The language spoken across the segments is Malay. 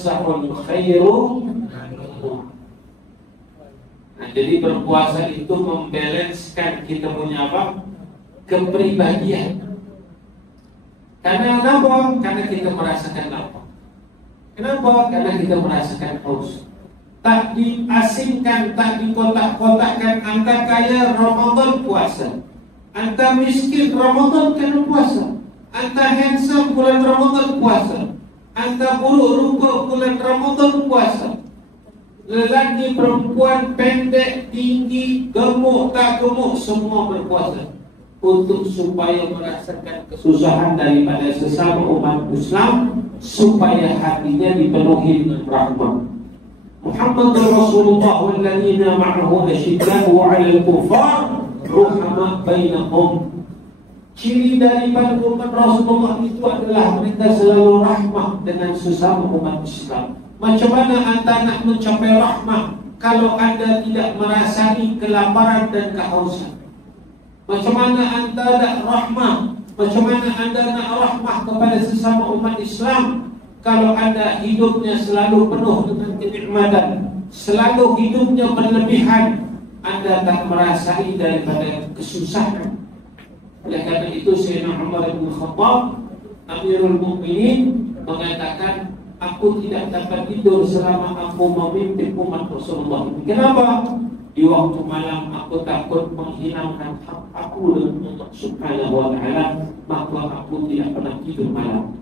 sahur khairum. Nah, jadi berpuasa itu membalanskan kita punya apa? Kepribadian. Karena apa? Karena kita merasakan lapar. Kenapa? Karena kita merasakan haus. Tak diasingkan, tak dikotak-kotakkan. Anda kaya Ramadan puasa, Anda miskin Ramadan kena puasa, Anda handsome bulan Ramadan puasa, Anda buruk rupa bulan Ramadan puasa. Lelaki, perempuan, pendek, tinggi, gemuk, tak gemuk, semua berpuasa untuk supaya merasakan kesusahan daripada sesama umat Islam, supaya hatinya dipenuhi dengan rahmat. Muhammad Rasulullah walladzina ma'ahu asyidda'u 'alal kuffar ruhama bainahum. Ciri daripada umat Rasulullah itu adalah mereka selalu rahmat dengan sesama umat Islam. Macam mana anda nak mencapai rahmah kalau anda tidak merasai kelaparan dan kehausan? Macam mana anda nak rahmah? Macam mana anda nak rahmah kepada sesama umat Islam kalau anda hidupnya selalu penuh dengan kenikmatan, selalu hidupnya berlebihan, anda tak merasai daripada kesusahan? Oleh kerana itu Sayyidina Umar bin Khattab, Amirul Mukminin, mengatakan, aku tidak dapat tidur selama aku memimpin umat Rasulullah. Kenapa? Di waktu malam aku takut menghilangkan hak aku dengan Allah Subhanahu wa ta'ala, maka aku tidak pernah tidur malam.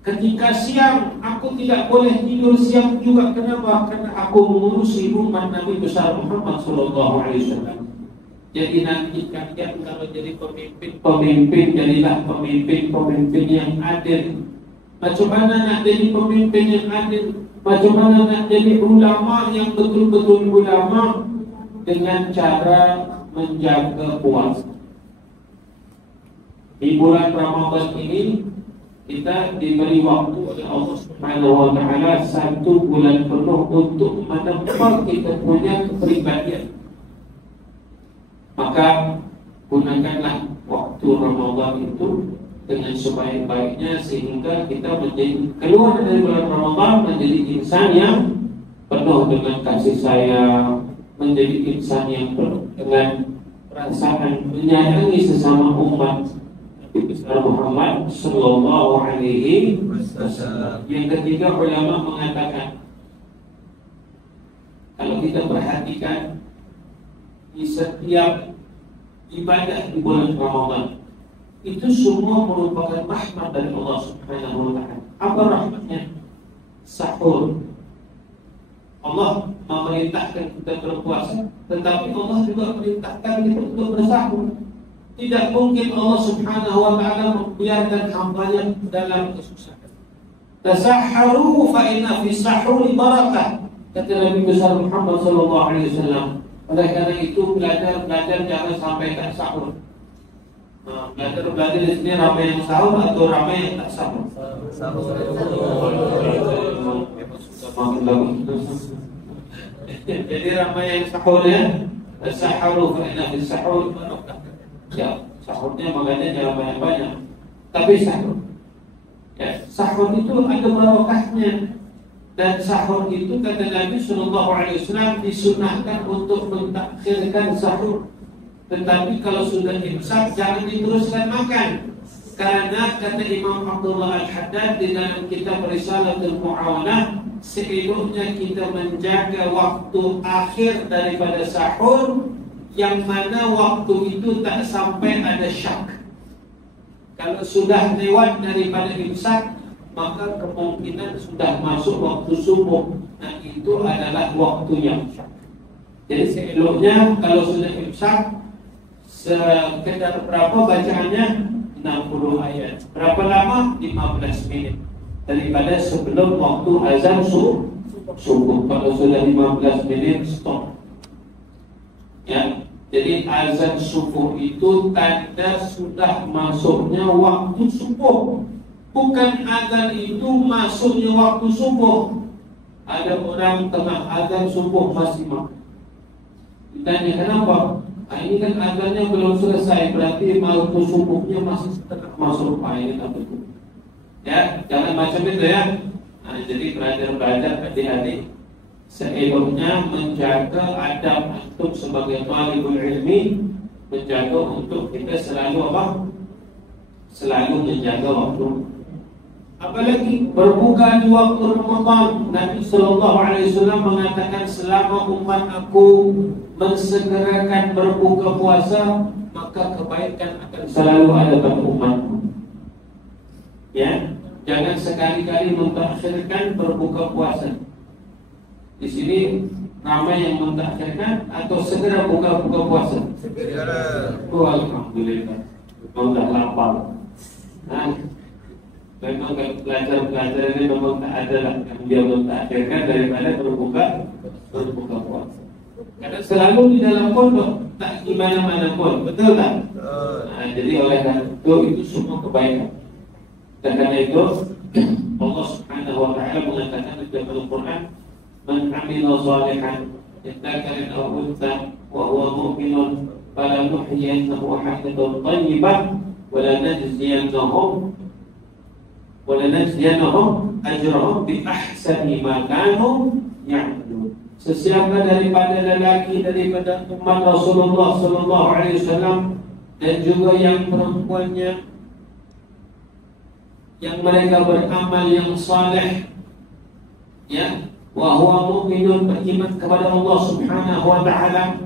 Ketika siang aku tidak boleh tidur siang juga. Kenapa? Karena aku mengurusi umat Nabi besar Muhammad sallallahu alaihi wasallam. Jadi nanti kalian kalau jadi pemimpin, jadilah pemimpin yang adil. Macam mana nak jadi pemimpin yang adil? Macam mana nak jadi ulama yang betul-betul ulama? Dengan cara menjaga puasa. Di bulan Ramadan ini kita diberi waktu oleh Allah Subhanahu wa ta'ala 1 bulan penuh untuk menempa kita punya kepribadian. Maka gunakanlah waktu Ramadan itu dengan sebaik-baiknya sehingga kita menjadi keluar dari bulan Ramadan menjadi insan yang penuh dengan kasih sayang, menjadi insan yang penuh dengan perasaan menyayangi sesama umat besar Muhammad sallallahu alaihi wasallam. Yang ketiga, ulama mengatakan kalau kita perhatikan di setiap ibadah di bulan Ramadan itu semua merupakan rahmat dari Allah Subhanahu wa ta'ala. Apa rahmatnya? Sahur. Allah memerintahkan kita berpuasa, tetapi Allah juga memerintahkan kita untuk bersahur. Tidak mungkin Allah Subhanahu wa ta'ala membiarkan hambanya dalam kesusahan. Tasahharu fa inna fi sahuri barakah, kata Nabi besar Muhammad sallallahu alaihi wasallam. Oleh karena itu belajar jangan sampai tak sahur. Belajar di sini ramai yang sahur atau ramai yang tak sahur? Jadi ramai yang sahur ya. Tasahharu fa inna fi sahuri barakah. Ya, sahurnya makanya jangan banyak-banyak, tapi sahur. Ya, sahur itu ada barakahnya. Dan sahur itu kata Nabi sallallahu alaihi wasallam disunahkan untuk mentakhirkan sahur. Tetapi kalau sudah imsak jangan diteruskan makan. Karena kata Imam Abdullah Al-Haddad di dalam kitab Risalatul Mu'awanah, seeloknya kita menjaga waktu akhir daripada sahur, yang mana waktu itu tak sampai ada syak. Kalau sudah lewat daripada imsak, maka kemungkinan sudah masuk waktu subuh. Nah, itu adalah waktu yang syak. Jadi seeloknya kalau sudah imsak, sekedar berapa bacaannya? 60 ayat. Berapa lama? 15 menit. Daripada sebelum waktu azan subuh. Kalau sudah 15 menit, stop. Ya, jadi azan subuh itu tanda sudah masuknya waktu subuh. Bukan azan itu masuknya waktu subuh. Ada orang tengah azan subuh masih makan. Ditanya kenapa? Ini kan azannya belum selesai, berarti waktu subuhnya masih setengah masuk. Ini tak betul. Ya, jangan macam itu ya. Jadi belajar-belajar adik-adik seeloknya menjaga adab antum sebagai talibul ilmi, menjaga untuk kita selalu apa? Selalu menjaga waktu. Apalagi berbuka di waktu Ramadan. Nabi sallallahu alaihi wasallam mengatakan selama umat aku mensegerakan berbuka puasa, maka kebaikan akan selalu ada pada umatku. Ya, jangan sekali-kali mentakhirkan berbuka puasa. Di sini ramai yang mentakhirkan atau segera buka puasa. Segera. Oh, alhamdulillah. Sudah lapar. Nah, memang pelajar-pelajar ini memang tak ada lah yang dia mentakhirkan daripada berbuka puasa. Karena selalu di dalam pondok, tak di mana-mana pun, betul tak? Nah, jadi oleh karena itu semua kebaikan. Dan karena itu Allah Subhanahu wa taala mengatakan di dalam Al-Qur'an, "Man 'amila shalihan dzakarin aw untha wa huwa mu'minun falanuhyiyannahu hayatan thayyibah wa lanajziyannahum ajrahum bi ahsani ma kanu ya'malun." Sesiapa daripada lelaki daripada umat Rasulullah sallallahu alaihi wasallam dan juga yang perempuannya yang mereka beramal yang saleh, ya, wa huwa mu'minun, beriman kepada Allah Subhanahu wa taala,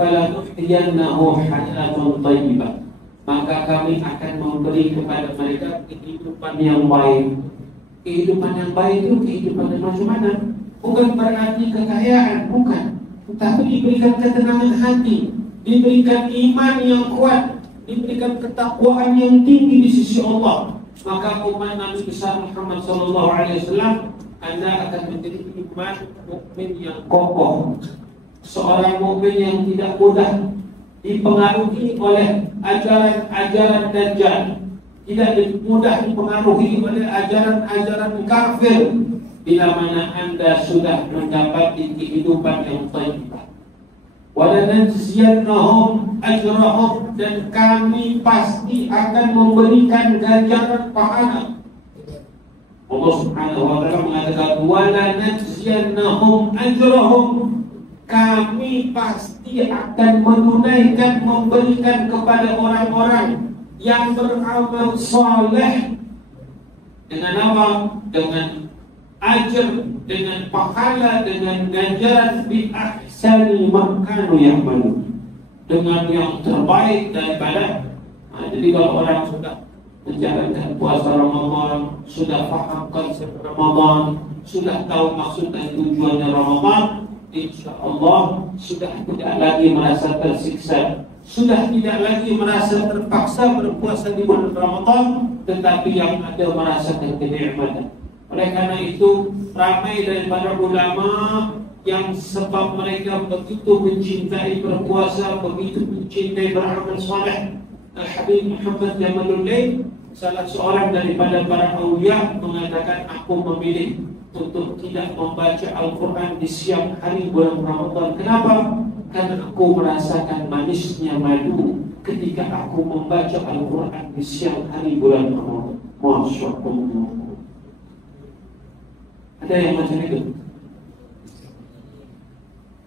falanuhyiyannahu hayatan thayyibah, maka kami akan memberi kepada mereka kehidupan yang baik. Kehidupan yang baik itu kehidupan yang macam mana? Bukan berarti kekayaan, bukan, tetapi diberikan ketenangan hati, diberikan iman yang kuat, diberikan ketakwaan yang tinggi di sisi Allah. Maka umat Nabi besar Muhammad sallallahu alaihi wasallam, Anda akan menjadi iman mukmin yang kokoh, seorang mukmin yang tidak mudah dipengaruhi oleh ajaran-ajaran Dajjal, tidak mudah dipengaruhi oleh ajaran-ajaran kafir, bila mana Anda sudah mendapati kehidupan yang thayyibah. Walanajziyannahum ajrahum, dan kami pasti akan memberikan ganjaran pahala. Allah Subhanahu wa taala mengatakan walanajziyannahum ajrahum, kami pasti akan menunaikan, memberikan kepada orang-orang yang beramal saleh dengan apa? Dengan ajar, dengan pahala, dengan ganjaran bi ahsani ma kanu ya'malun, dengan yang terbaik daripada. Jadi kalau orang sudah menjalankan puasa Ramadan, sudah faham konsep Ramadan, sudah tahu maksud dan tujuannya Ramadan, insya-Allah sudah tidak lagi merasa tersiksa, sudah tidak lagi merasa terpaksa berpuasa di bulan Ramadan, tetapi yang ada merasakan kenikmatan. Oleh karena itu, ramai daripada ulama yang sebab mereka begitu mencintai berpuasa, begitu mencintai beramal saleh. Al-Habib Muhammad Jamaluddin, salah seorang daripada para awliya, mengatakan, aku memilih untuk tidak membaca Al-Quran di siang hari bulan Ramadan. Kenapa? Karena aku merasakan manisnya madu ketika aku membaca Al-Quran di siang hari bulan Ramadan. Masya Allah. Ada yang macam itu?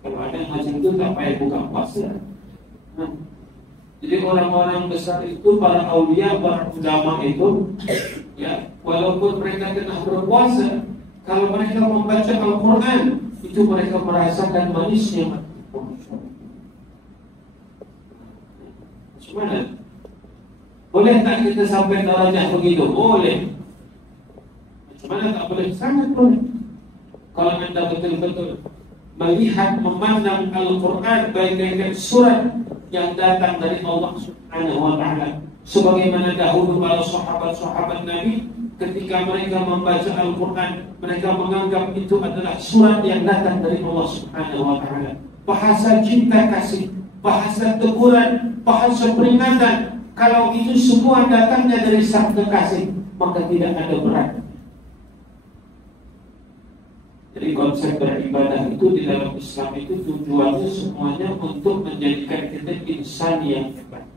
Kalau ada yang macam itu, tak payah buka puasa. Jadi orang-orang besar itu, para aulia, para ulama itu, ya, walaupun mereka tengah berpuasa, kalau mereka membaca Al-Quran, itu mereka merasakan manisnya. Macam boleh tak kita sampai darajah begitu? Boleh. Macam mana tak boleh? Sangat boleh. Kalau anda betul-betul melihat, memandang Al-Quran bagaikan surat yang datang dari Allah Subhanahu wa taala, sebagaimana dahulu para sahabat-sahabat Nabi ketika mereka membaca Al-Quran, mereka menganggap itu adalah surat yang datang dari Allah Subhanahu wa taala. Bahasa cinta kasih, bahasa teguran, bahasa peringatan. Kalau itu semua datangnya dari sang kekasih, maka tidak ada berat. Jadi konsep beribadah itu di dalam Islam itu tujuannya semuanya untuk menjadikan kita insan yang hebat,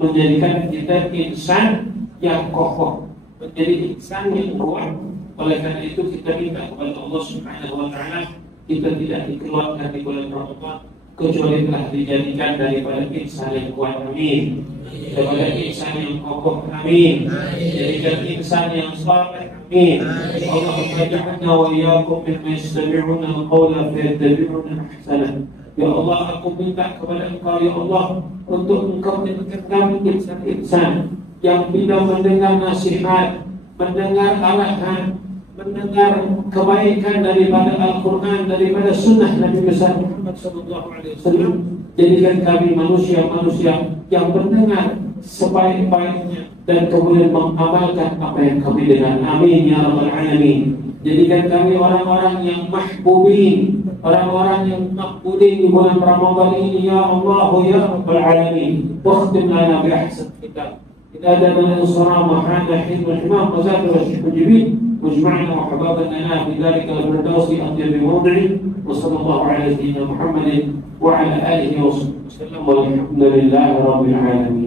menjadikan kita insan yang kokoh, menjadi insan yang kuat, Oleh karena itu kita minta kepada Allah Subhanahu wa taala kita tidak dikeluarkan di bulan Ramadan kecuali telah dijadikan daripada insan yang kuat, amin. Daripada insan yang kokoh, amin. Jadikan insan yang saleh, amin. Allahumma ja'alna wa iyyakum mimman yastami'una al-qawla fayattabi'una ahsanah. Ya Allah, aku minta kepada Engkau ya Allah untuk Engkau menjadikan kami insan yang bila mendengar nasihat, mendengar arahan, mendengar kebaikan daripada Al-Quran, daripada sunnah Nabi besar Muhammad SAW. Jadikan kami manusia-manusia yang mendengar sebaik-baiknya dan kemudian mengamalkan apa yang kami dengar. Amin ya rabbal alamin. Jadikan kami orang-orang yang mahbubin, orang-orang yang makbulin di bulan Ramadan ini ya Allah ya rabbal alamin. Wakhtim lana bi ahsan kitab. إذا دنا الصلاة وحان حلم الحمام وزاد والشيخ الجبين واجمعنا وحبابنا لنا في ذلك الفردوس أطيب موضع. وصلى الله على سيدنا محمد وعلى آله وصحبه وسلم والحمد لله رب العالمين.